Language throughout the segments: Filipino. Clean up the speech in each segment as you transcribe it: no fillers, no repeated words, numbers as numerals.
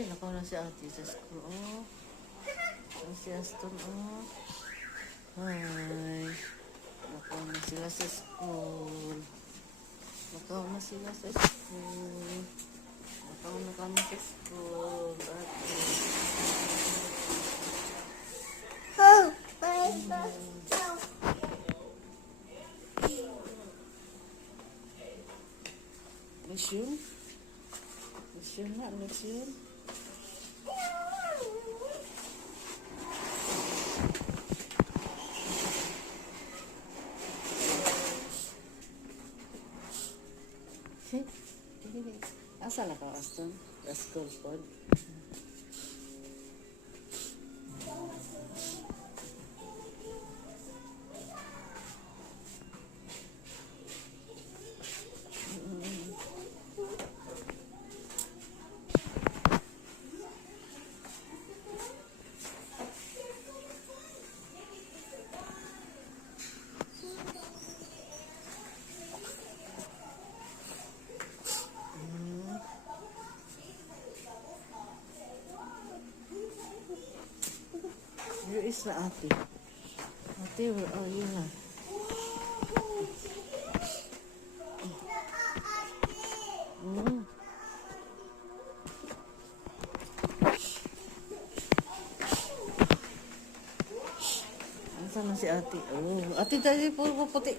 Ay, nakaw na si ate sa school. Oh. Si Aston, oh. Hi. Nakaw na sila sa school. Nakaw na sila sa school. Nakaw na kami sa school. Ate. Mission? Mission nga, mission. Asa na ka, Aston? School pod? Where is na ate? Ate, where are you na? Saan na si ate? Oh, ate tayo puro puti.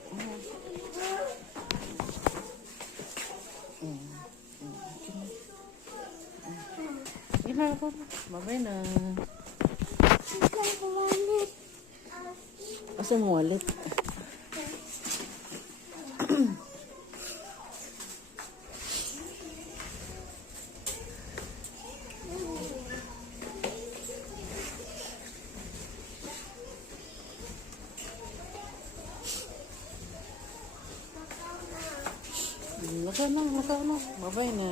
Gimana po? Babay na. Asa mo wallet? Makaw na. Babay na.